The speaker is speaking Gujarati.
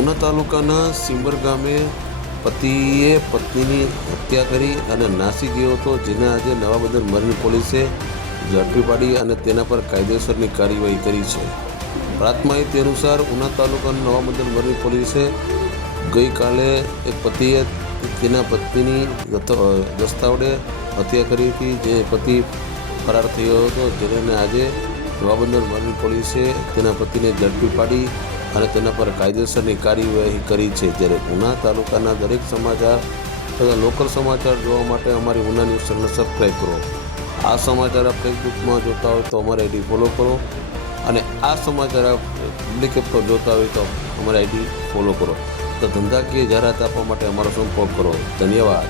ઉના તાલુકાના સિંબર ગામે પતિએ પત્નીની હત્યા કરી અને નાસી ગયો હતો, જેને આજે નવાબંદર મરીન પોલીસે ઝડપી પાડી અને તેના પર કાયદેસરની કાર્યવાહી કરી છે. પ્રાથમિક માહિતી અનુસાર ઉના તાલુકાના નવાબંદર મરીન પોલીસે ગઈકાલે એક પતિએ તેના પત્નીની દસ્તાવડે હત્યા કરી હતી, જે પતિ ફરાર થયો હતો, જેને આજે નવાબંદર મરીન પોલીસે તેના પતિને ઝડપી પાડી અને તેના પર કાયદેસરની કાર્યવાહી કરી છે. જ્યારે ઉના તાલુકાના દરેક સમાચાર તથા લોકલ સમાચાર જોવા માટે અમારી ઉના ન્યૂઝ ચેનલ સબસ્ક્રાઈબ કરો. આ સમાચાર આપ ફેસબુકમાં જોતા હોય તો અમારી આઈડી ફોલો કરો, અને આ સમાચાર આપ પબ્લિક એપ પર જોતા હોય તો અમારી આઈડી ફોલો કરો. તો ધંધાકીય જાહેરાત આપવા માટે અમારો સંપર્ક કરો. ધન્યવાદ.